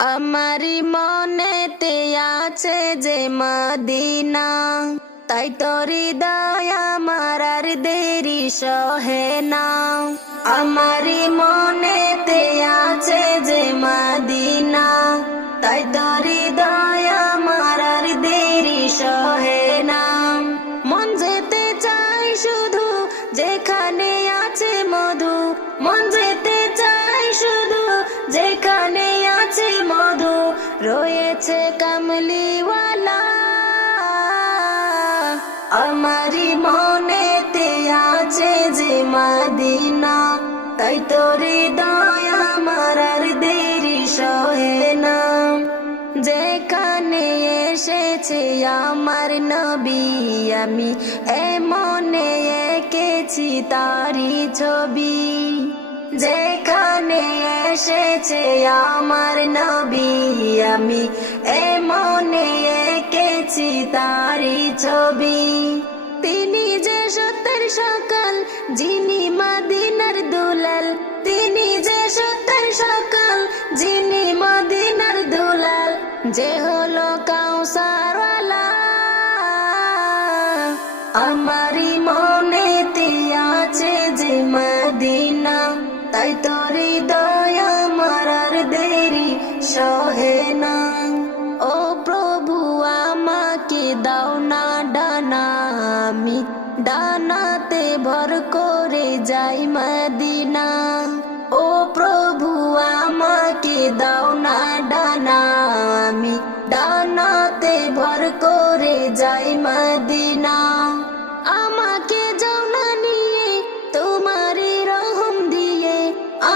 আমারি মনেতে আছে যে মদিনা, তাই তোর হৃদয় আমার আর দেরি সহে না। আমারি মনেতে আছে যে মদিনা, তাই তোর হৃদয় আমার আর দেরি সহে না। মন যেতে চাই শুধু যেখানে আছে মধু, মন যেতে চাই শুধু যেখানে আছে মধু, রয়েছে কামলিওয়ালা। আমারি মনেতে আছে যে মদিনা, তাই তোর হৃদয় আমার আর দেরি সহে না। যেখানে এসেছে আমার নবী, আমি মনে এঁকেছি তারি ছবি। যেখানে এসেছে আমার নবী, আমি মনে এঁকেছি তারি ছবি। তিনি যে সত্যের সকাল, যিনি মদিনার দুলাল, তিনি যে সত্যের সকাল, যিনি মদিনার দুলাল, যে হলো কাউসারওয়ালা। আমারি মনেতে আছে যে মদিনা, তাই তোর হৃদয় আমার আর দেরি সহে না। ও প্রভু আমাকে দাও না ডানা, আমি ডানাতে ভর করে যাই মদিনা। ও প্রভু আমাকে দাও না ডানা, আমি ডানাতে ভর করে যাই মদিনা। আমাকে যাও না নিয়ে তোমারি রহম দিয়ে,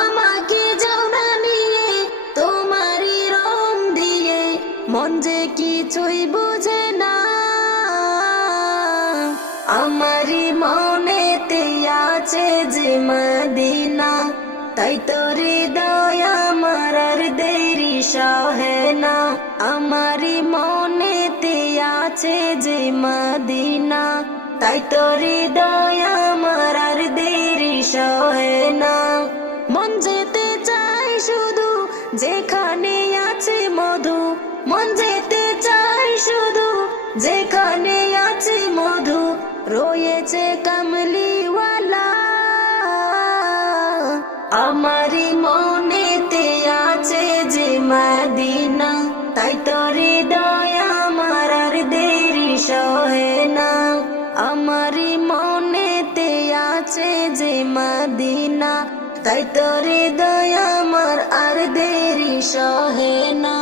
আমাকে যাও না নিয়ে তোমারি রহম দিয়ে, মন যে কিছুই বুঝে না। আমারি মনেতে আছে যে মদিনা, তাই তোর হৃদয় আমার আর দেরি সহে না। আমারি মনেতে আছে যে মদিনা, তাই তোর হৃদয় আমার আর দেরি সহে না। মন যেতে চাই শুধু যেখানে আছে মধু, মন যেতে চাই শুধু যেখানে আছে মধু, রয়েছে কামলিওয়ালা। আমারি মনেতে আছে যে মদিনা, তাই তোর হৃদয় আমার আর দেরি সহে না। আমারি মনেতে আছে যে মদিনা, তাই তোর হৃদয় আমার আর দেরি সহে না।